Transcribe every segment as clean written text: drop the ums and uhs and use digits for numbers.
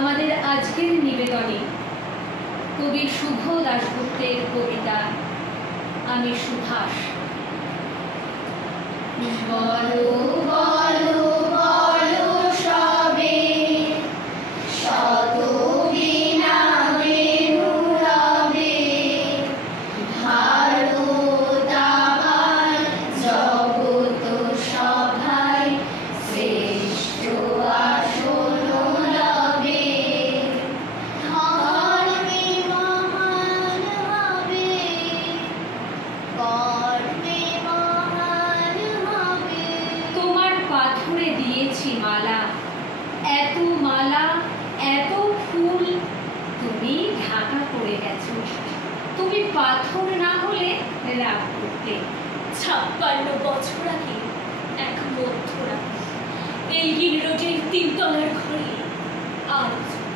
আমাদের আজকের নিবেদনে কবি শুভ দাশগুপ্তের কবিতা আমি সুভাষ। বলো বলো বলো সবে শত বীণা বেণু রবে, ভারত আমার জগৎ সভায় শ্রেষ্ঠ আসন লবে। ধর্মে মহান হবে, কর্মে মহান হবে। তোমার পাথরে দিয়েছি মালা, এত মালা এত ফুল, তুমি ঢাকা পড়ে গেছো। তুমি পাথর না হলে রাগ করতে। 56 বছর আগে এক মধ্যরাতে এই হিরোজের 3 তলার ঘরে আর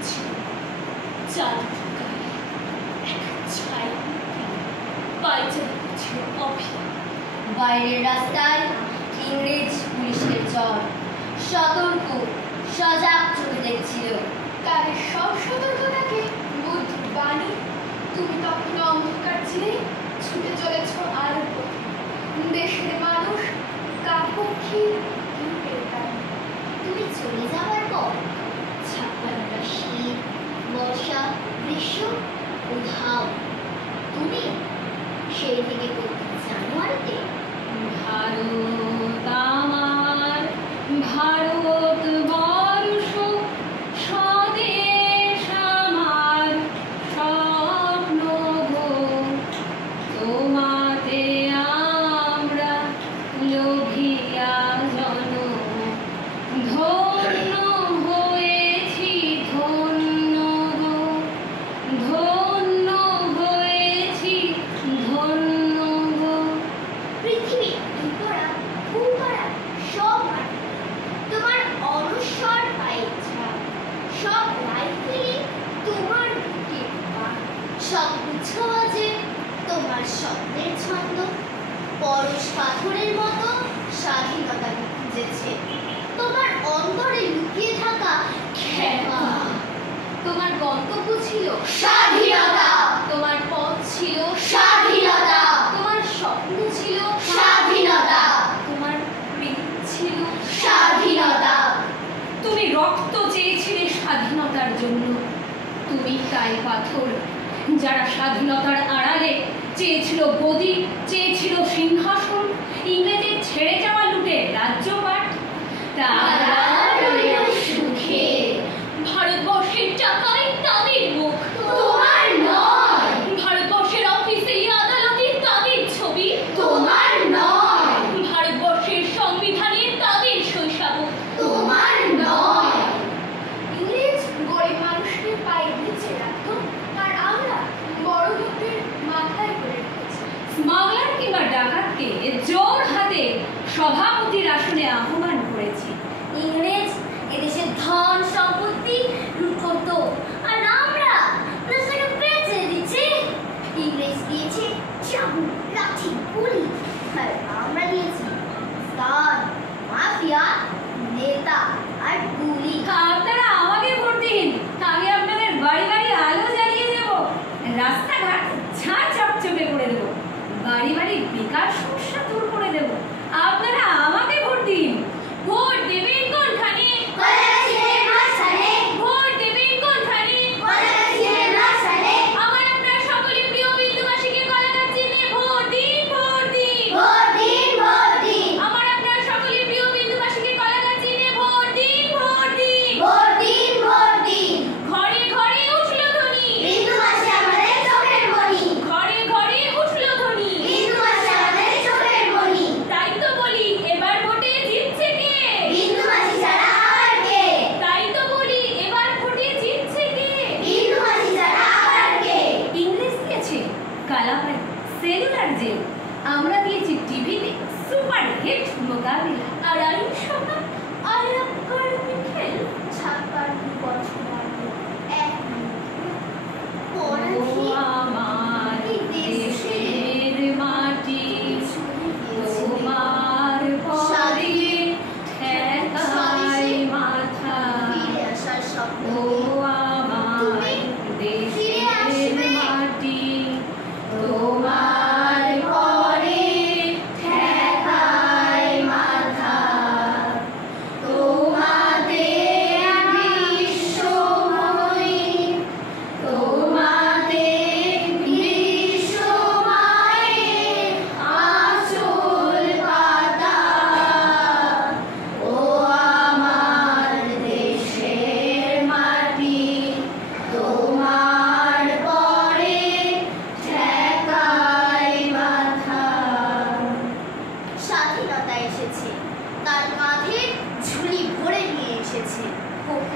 ছিল চাল ঢুকায় এক ছায়া পায়চারি ছিল অভিযান। বাইরের রাস্তায় ইংরেজ পুলিশের চর, সতর্ক সজাগ চোখে দেখছিল তাদের সব সতর্কতাকে বুদ্ধির বাণী। তুমি তখন অন্ধকার ছিলে, ছুটে চলেছ আলোর পথে। দেশের মানুষ কাকক্ষী তুমি চলে যাওয়ার পর 56টা শীত, বর্ষা, গ্রীষ্ম উধাও। তুমি সেই থেকে প্রতি জানুয়ারিতে ভারত আমার ভারতবর্ষ, স্বদেশ আমার স্বপ্ন গো, তোমাতে আমরা লোভিয়া জন, ধন্য হয়েছি ধন্য গো, ধন্য হয়েছি ধন্য গো। পৃথিবী ভূপরা ভূপরা সব মাটি, তোমার অনুস্বর পায়ে ছাপ, সব রাইফেলে তোমার বুকে বাঁ, সব উচ্ছ্বাসে তোমার স্বপ্নের ছন্দ। পরশ পাথরের মতো স্বাধীনতা খুঁজেছে তোমার অন্তরে লুকিয়ে থাকা খেপা। তোমার গন্তব্য ছিল স্বাধীনতা, তোমার পথ ছিল স্বাধীনতা, তোমার স্বপ্ন ছিল স্বাধীনতা, তোমার প্রেম ছিল স্বাধীনতা। তুমি রক্ত চেয়েছিলে স্বাধীনতার জন্য। তুমি তাই পাথর যারা স্বাধীনতার আড়ালে চেয়েছিল গদি, চেয়েছিল সিংহাসন, ইংরেজের ছেড়ে যাওয়া লুটে রাজ্যপাট। তারা রইল সুখে, ভারতবর্ষের টাকায় তাদের মুখ, তোমার নয়, ভারতবর্ষের অফিসে আদালতে তাদের ছবি, তোমার নয়, ভারতবর্ষের সংবিধানে তাদের শৈশব, তোমার নয়। ইংরেজ গরিব মানুষকে পায়ে নিচে রাখত, আর আমরা বড় লোকের মাথায় করে রেখেছি। স্মাগলার কিংবা ডাকাতকে জোর হাতে সভাপতির আসনে আহ্বান করেছি।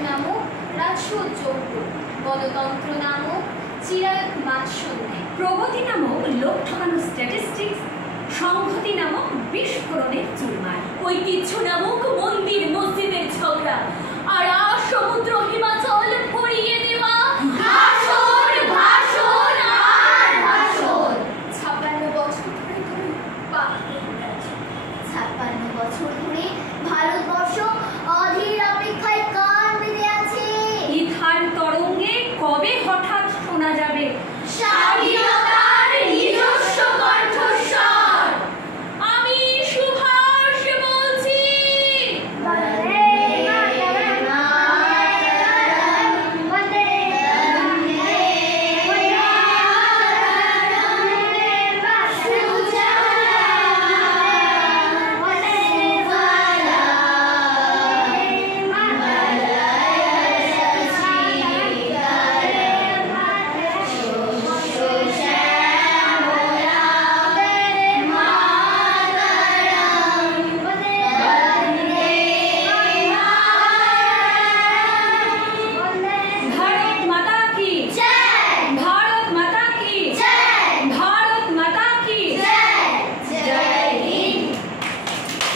নামক রাজসৌযোগ্য, গণতন্ত্র নামক চিরায়ত মাৎসন্যে, প্রগতি নামক লোক ঠকানো স্ট্যাটিস্টিক্স, সংহতি নামক বিস্ফোরণের চুরমার, ঐতিহ্য নামক মন্দির মসজিদের ঝগড়া, আর